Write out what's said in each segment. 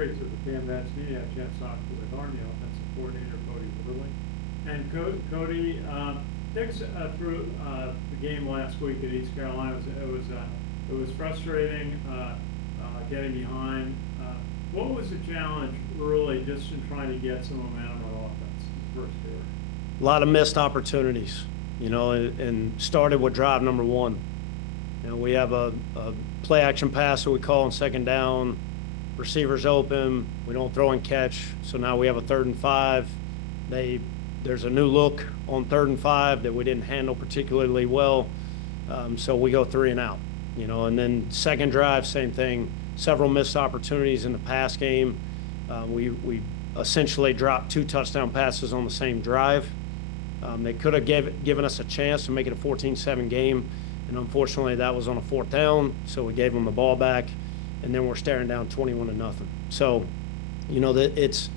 Great, so the Cam Vance meeting, I had a chance to talk with Army Offensive Coordinator Cody Worley. And Cody, take us through the game last week at East Carolina. It was frustrating getting behind. What was the challenge early just in trying to get some momentum on offense in the first quarter? A lot of missed opportunities, and started with drive number one. We have a play action pass that we call on second down. Receivers open, we don't throw and catch, so now we have a 3rd and 5. There's a new look on 3rd and 5 that we didn't handle particularly well, so we go 3 and out. And then second drive, same thing. Several missed opportunities in the pass game. We essentially dropped 2 touchdown passes on the same drive. They could have given us a chance to make it a 14-7 game, and unfortunately that was on a 4th down, so we gave them the ball back, and then we're staring down 21-0. So, it's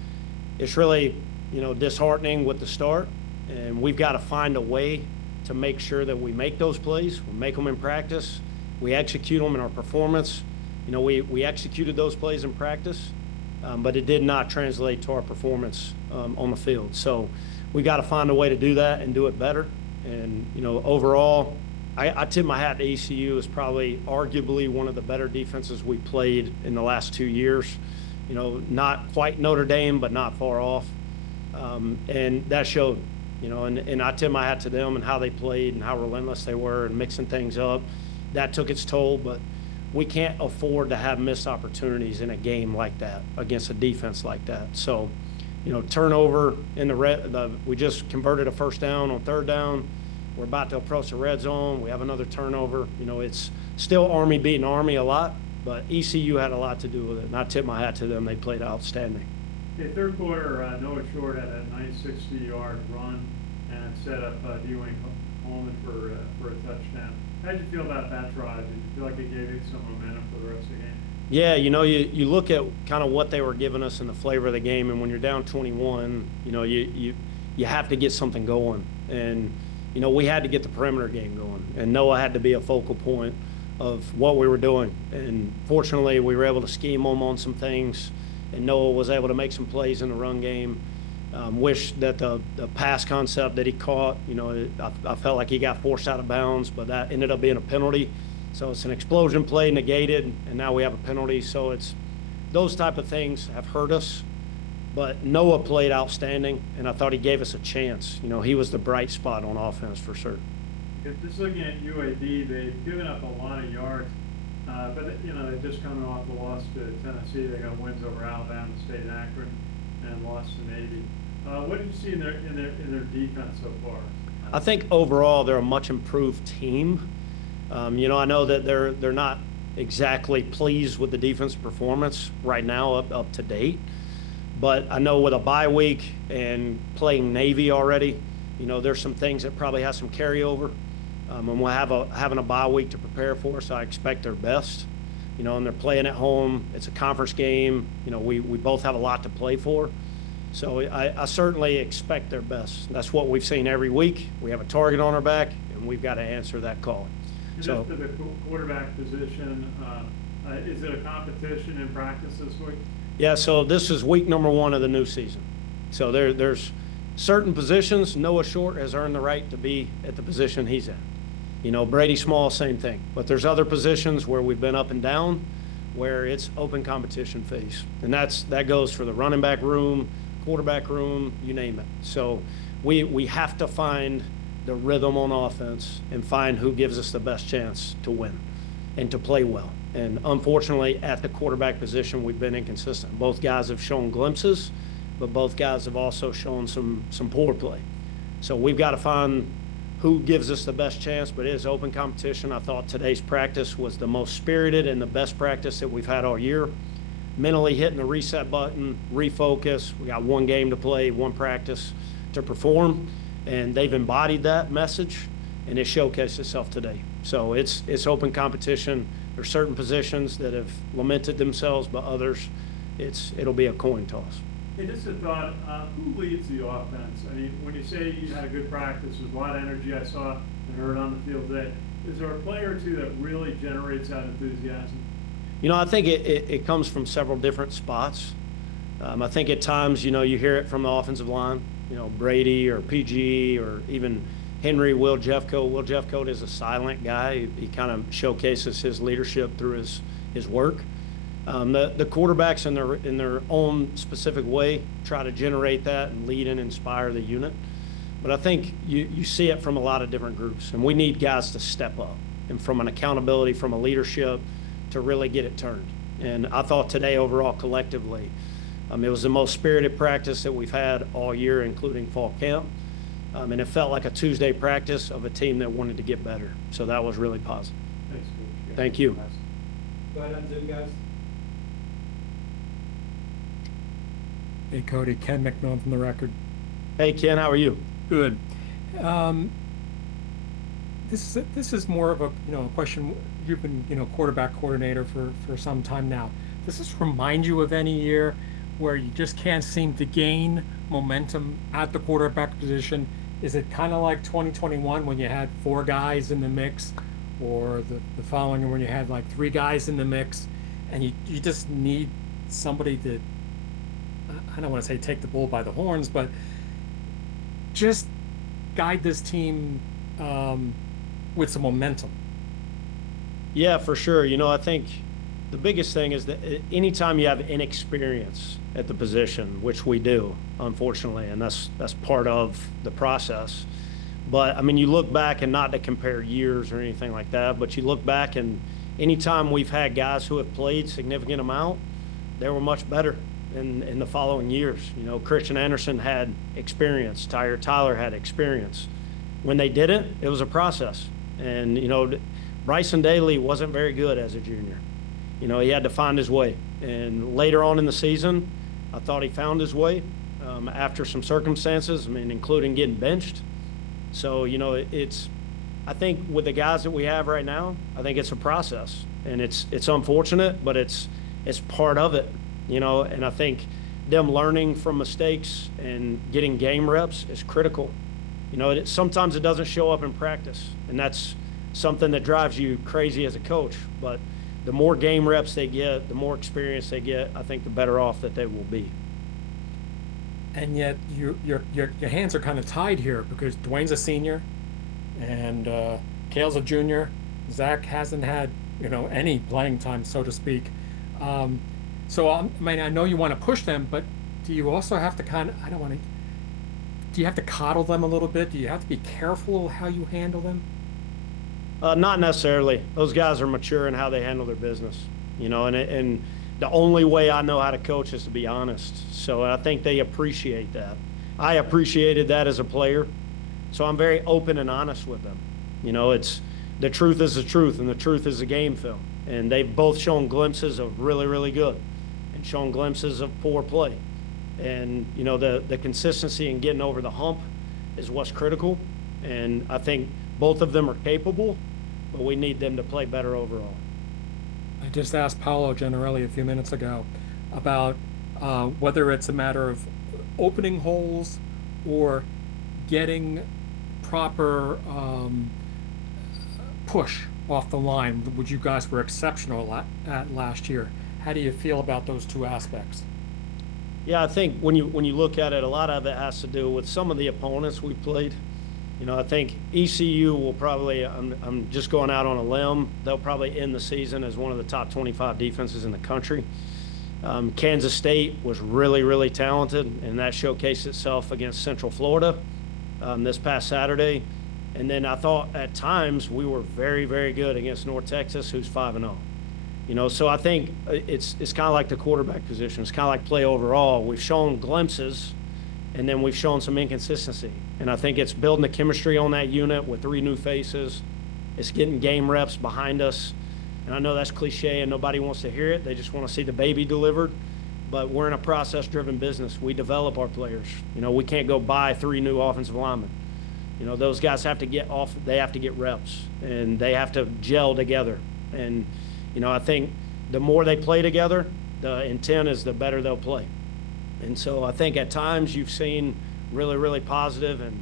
really, disheartening with the start, and we've got to find a way to make sure that we make those plays, we make them in practice, we execute them in our performance. We executed those plays in practice, but it did not translate to our performance on the field. So we got to find a way to do that and do it better. And, overall, I tip my hat to ECU is probably arguably one of the better defenses we played in the last 2 years. Not quite Notre Dame, but not far off. And that showed, and I tip my hat to them and how they played and how relentless they were and mixing things up. That took its toll, but we can't afford to have missed opportunities in a game like that against a defense like that. So, turnover in we just converted a 1st down on 3rd down. We're about to approach the red zone. We have another turnover. It's still Army beating Army a lot, but ECU had a lot to do with it. And I tip my hat to them. They played outstanding. Okay, third quarter, Noah Short had a nice 60-yard run and set up Dwayne Coleman for a touchdown. How did you feel about that drive? Did you feel like it gave you some momentum for the rest of the game? Yeah, you look at kind of what they were giving us in the flavor of the game, and when you're down 21, you have to get something going. And we had to get the perimeter game going, and Noah had to be a focal point of what we were doing. And fortunately, we were able to scheme him on some things, and Noah was able to make some plays in the run game. Wish that the pass concept that he caught, I felt like he got forced out of bounds, but that ended up being a penalty. So it's an explosion play negated, and now we have a penalty. So it's those type of things have hurt us. But Noah played outstanding, and I thought he gave us a chance. He was the bright spot on offense for sure. Just looking at UAB, they've given up a lot of yards, but they're just coming off the loss to Tennessee. They got wins over Alabama State and Akron, and lost to Navy. What did you see in their defense so far? I think overall they're a much improved team. I know that they're not exactly pleased with the defense performance right now up to date. But I know with a bye week and playing Navy already, there's some things that probably have some carryover. And we'll having a bye week to prepare for, so I expect their best. And they're playing at home. It's a conference game. We both have a lot to play for. So I certainly expect their best. That's what we've seen every week. We have a target on our back, and we've got to answer that call. So for the quarterback position, is it a competition in practice this week? Yeah, so this is week number 1 of the new season. So there's certain positions. Noah Short has earned the right to be at the position he's at. Brady Small, same thing. But there's other positions where we've been up and down, where it's open competition phase. And that goes for the running back room, quarterback room, you name it. So we have to find the rhythm on offense and find who gives us the best chance to win and to play well. And unfortunately, at the quarterback position, we've been inconsistent. Both guys have shown glimpses, but both guys have also shown some poor play. So we've got to find who gives us the best chance, but it is open competition. I thought today's practice was the most spirited and the best practice that we've had all year. Mentally hitting the reset button, refocus. We got 1 game to play, 1 practice to perform, and they've embodied that message, and it showcased itself today. So it's open competition. There's certain positions that have lamented themselves, but others, it'll be a coin toss. Hey, just a thought, who leads the offense? I mean, when you say you had a good practice, there's a lot of energy I saw and heard on the field today. Is there a player or two that really generates that enthusiasm? I think it comes from several different spots. I think at times, you hear it from the offensive line, Brady or PG or even Henry, Will Jeffcoat. Will Jeffcoat is a silent guy. He kind of showcases his leadership through his work. The quarterbacks in their own specific way try to generate that and lead and inspire the unit. But I think you see it from a lot of different groups, and we need guys to step up and from an accountability, from a leadership to really get it turned. And I thought today overall collectively, it was the most spirited practice that we've had all year, including fall camp. And it felt like a Tuesday practice of a team that wanted to get better. So that was really positive. Thanks, Coach. Thank you. Go ahead on Zoom, guys. Hey, Cody, Ken McMillan from The Record. Hey, Ken, how are you? Good. This is more of a question. You've been quarterback coordinator for some time now. Does this remind you of any year where you just can't seem to gain momentum at the quarterback position? Is it kind of like 2021 when you had 4 guys in the mix, or the following year when you had like 3 guys in the mix, and you just need somebody to, I don't want to say take the bull by the horns, but just guide this team with some momentum? Yeah, for sure. I think the biggest thing is that anytime you have inexperience at the position, which we do, unfortunately, and that's part of the process. But, you look back, and not to compare years or anything like that, but you look back, and anytime we've had guys who have played significant amount, they were much better in the following years. Christian Anderson had experience. Tyler had experience. When they didn't, it was a process. And, Bryson Daly wasn't very good as a junior. He had to find his way. And later on in the season, I thought he found his way after some circumstances, including getting benched. So, I think with the guys that we have right now, I think it's a process. And it's unfortunate, but it's part of it, and I think them learning from mistakes and getting game reps is critical. Sometimes it doesn't show up in practice, and that's something that drives you crazy as a coach. But the more game reps they get, the more experience they get, I think the better off that they will be. And yet your hands are kind of tied here because Dwayne's a senior, and Kale's a junior. Zach hasn't had any playing time, so to speak. So I know you want to push them, but do you also have to do you have to coddle them a little bit? Do you have to be careful how you handle them? Not necessarily. Those guys are mature in how they handle their business, and the only way I know how to coach is to be honest. So I think they appreciate that. I appreciated that as a player. So I'm very open and honest with them. It's the truth is the truth, and the truth is the game film. And they've both shown glimpses of really, really good and shown glimpses of poor play. And, the consistency in getting over the hump is what's critical. And I think both of them are capable, but we need them to play better overall. I just asked Paolo Gennarelli a few minutes ago about whether it's a matter of opening holes or getting proper push off the line, which you guys were exceptional at last year. How do you feel about those 2 aspects? Yeah, I think when you look at it, a lot of it has to do with some of the opponents we played. I think ECU will probably, I'm just going out on a limb, they'll probably end the season as one of the top 25 defenses in the country. Kansas State was really, really talented, and that showcased itself against Central Florida this past Saturday. And then I thought at times we were very, very good against North Texas, who's 5-0. So I think it's kind of like the quarterback position. It's kind of like play overall. We've shown glimpses, and then we've shown some inconsistency. And I think it's building the chemistry on that unit with 3 new faces. It's getting game reps behind us. And I know that's cliche and nobody wants to hear it. They just want to see the baby delivered. But we're in a process-driven business. We develop our players. We can't go buy 3 new offensive linemen. Those guys have to get off. They have to get reps, and they have to gel together. And, I think the more they play together, the intent is the better they'll play. And so I think at times you've seen really, really positive and,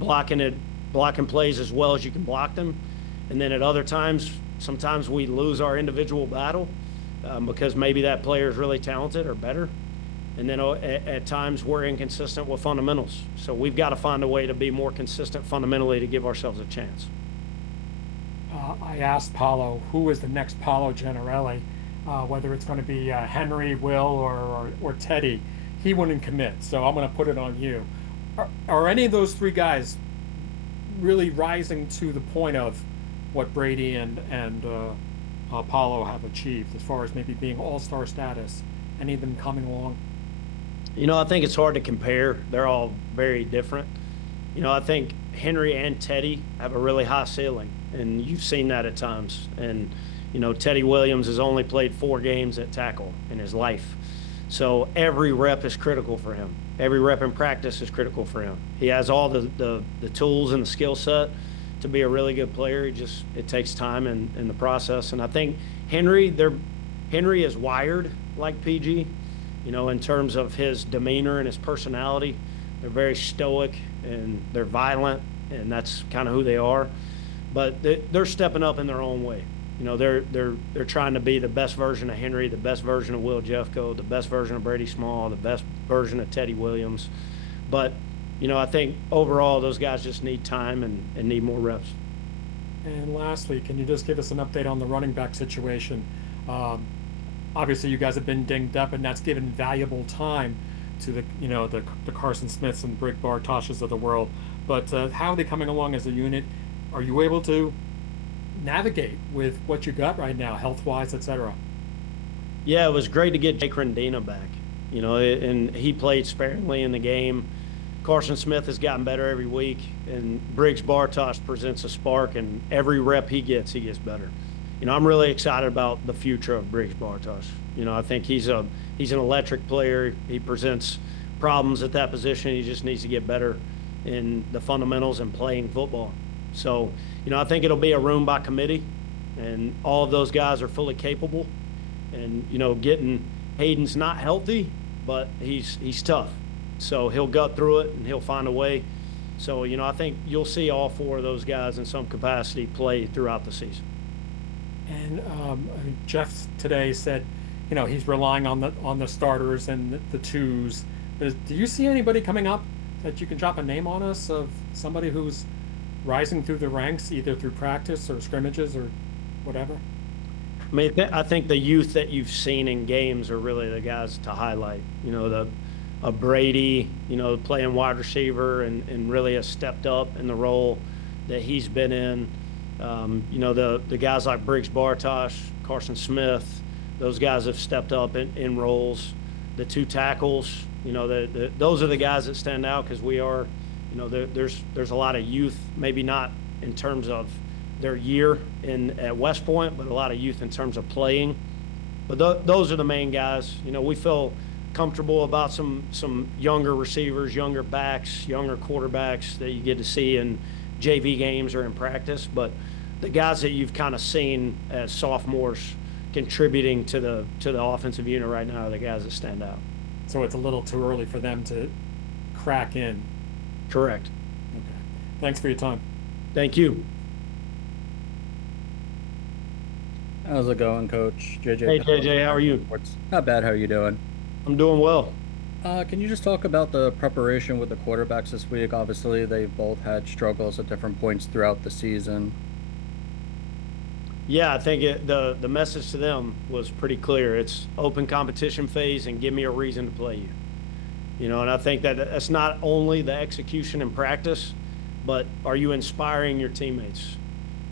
blocking plays as well as you can block them. And then at other times, sometimes we lose our individual battle. because maybe that player is really talented or better. And then at times we're inconsistent with fundamentals. So we've got to find a way to be more consistent fundamentally to give ourselves a chance. I asked Paulo who is the next Paulo Gennarelli, whether it's going to be Henry, Will, or Teddy. He wouldn't commit, so I'm going to put it on you. Are any of those three guys really rising to the point of what Brady and Paulo have achieved as far as maybe being all-star status? Any of them coming along? I think it's hard to compare. They're all very different. I think Henry and Teddy have a really high ceiling, and you've seen that at times. And, Teddy Williams has only played 4 games at tackle in his life. So every rep is critical for him. Every rep in practice is critical for him. He has all the tools and the skill set to be a really good player. It takes time in the process. And I think Henry is wired like PG, in terms of his demeanor and his personality. They're very stoic and they're violent, and that's kind of who they are. But they're stepping up in their own way. They're trying to be the best version of Henry, the best version of Will Jeffco, the best version of Brady Small, the best version of Teddy Williams. But, I think overall those guys just need time and need more reps. And lastly, can you just give us an update on the running back situation? Obviously, you guys have been dinged up, and that's given valuable time to the Carson Smiths and Brig Bartoshes of the world. But how are they coming along as a unit? Are you able to navigate with what you got right now, health-wise, etc.? Yeah, it was great to get Jake Rendina back. And he played sparingly in the game. Carson Smith has gotten better every week, and Briggs Bartosh presents a spark, and every rep he gets better. I'm really excited about the future of Briggs Bartosh. I think he's an electric player. He presents problems at that position. He just needs to get better in the fundamentals and playing football. So, I think it'll be a room by committee, and all of those guys are fully capable. And, getting Hayden's not healthy, but he's tough. So he'll gut through it and he'll find a way. So, I think you'll see all 4 of those guys in some capacity play throughout the season. And Jeff today said, he's relying on the starters and the twos. Do you see anybody coming up that you can drop a name on us of somebody who's rising through the ranks, either through practice or scrimmages or whatever? I mean, I think the youth that you've seen in games are really the guys to highlight. A Brady, playing wide receiver and really has stepped up in the role that he's been in. The guys like Briggs Bartosh, Carson Smith, those guys have stepped up in roles. The 2 tackles, those are the guys that stand out because we are, there's a lot of youth, maybe not in terms of their year at West Point, but a lot of youth in terms of playing. But those are the main guys. We feel comfortable about some younger receivers, younger backs, younger quarterbacks that you get to see in JV games or in practice. But the guys that you've kind of seen as sophomores contributing to the offensive unit right now are the guys that stand out. So it's a little too early for them to crack in. Correct. Okay. Thanks for your time. Thank you. How's it going, Coach? JJ. Hey, JJ, how are you? Not bad. How are you doing? I'm doing well. Can you just talk about the preparation with the quarterbacks this week? Obviously, they've both had struggles at different points throughout the season. Yeah, I think the message to them was pretty clear. It's open competition phase and give me a reason to play you. And I think that's not only the execution in practice, but are you inspiring your teammates?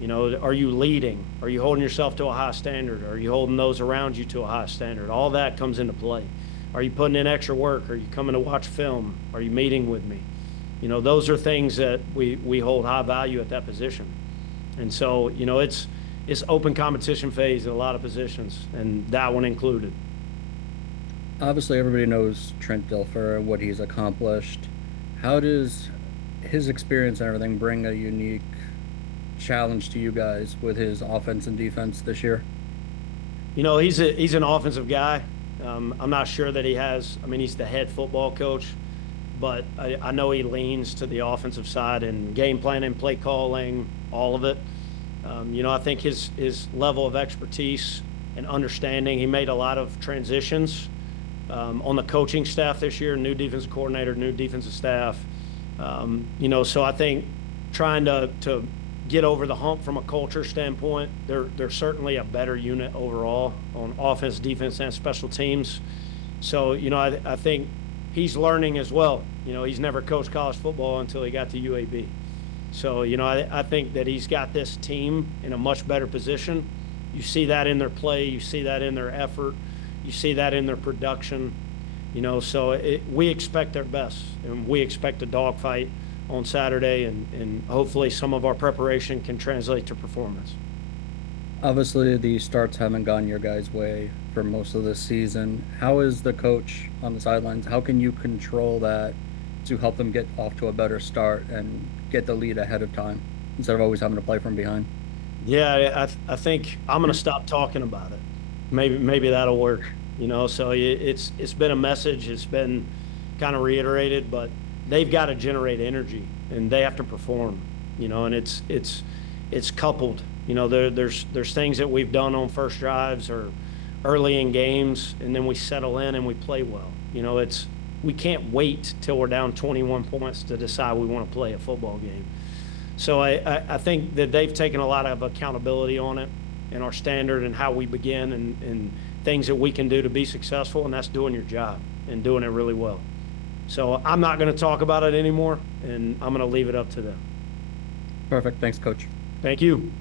Are you leading? Are you holding yourself to a high standard? Are you holding those around you to a high standard? All that comes into play. Are you putting in extra work? Are you coming to watch film? Are you meeting with me? Those are things that we hold high value at that position. And so, it's open competition phase at a lot of positions, and that one included. Obviously, everybody knows Trent Dilfer and what he's accomplished. How does his experience and everything bring a unique challenge to you guys with his offense and defense this year? He's an offensive guy. I'm not sure that he's the head football coach, but I know he leans to the offensive side and game planning, play calling, all of it. I think his level of expertise and understanding. He made a lot of transitions on the coaching staff this year, new defensive coordinator, new defensive staff. So I think trying to get over the hump from a culture standpoint, they're certainly a better unit overall on offense, defense, and special teams. So, I think he's learning as well. He's never coached college football until he got to UAB. So, I think that he's got this team in a much better position. You see that in their play. You see that in their effort. You see that in their production. So we expect their best, and we expect a dogfight on Saturday, and hopefully some of our preparation can translate to performance. Obviously, the starts haven't gone your guys' way for most of the season. How is the coach on the sidelines? How can you control that to help them get off to a better start and get the lead ahead of time instead of always having to play from behind? Yeah, I think I'm going to stop talking about it. Maybe that'll work. So it's been a message. It's been kind of reiterated, but they've got to generate energy and they have to perform. And it's coupled. There's things that we've done on first drives or early in games, and then we settle in and we play well. We can't wait till we're down 21 points to decide we want to play a football game. So I think that they've taken a lot of accountability on it and our standard and how we begin and things that we can do to be successful, and that's doing your job and doing it really well. So I'm not going to talk about it anymore, and I'm going to leave it up to them. Perfect. Thanks, Coach. Thank you.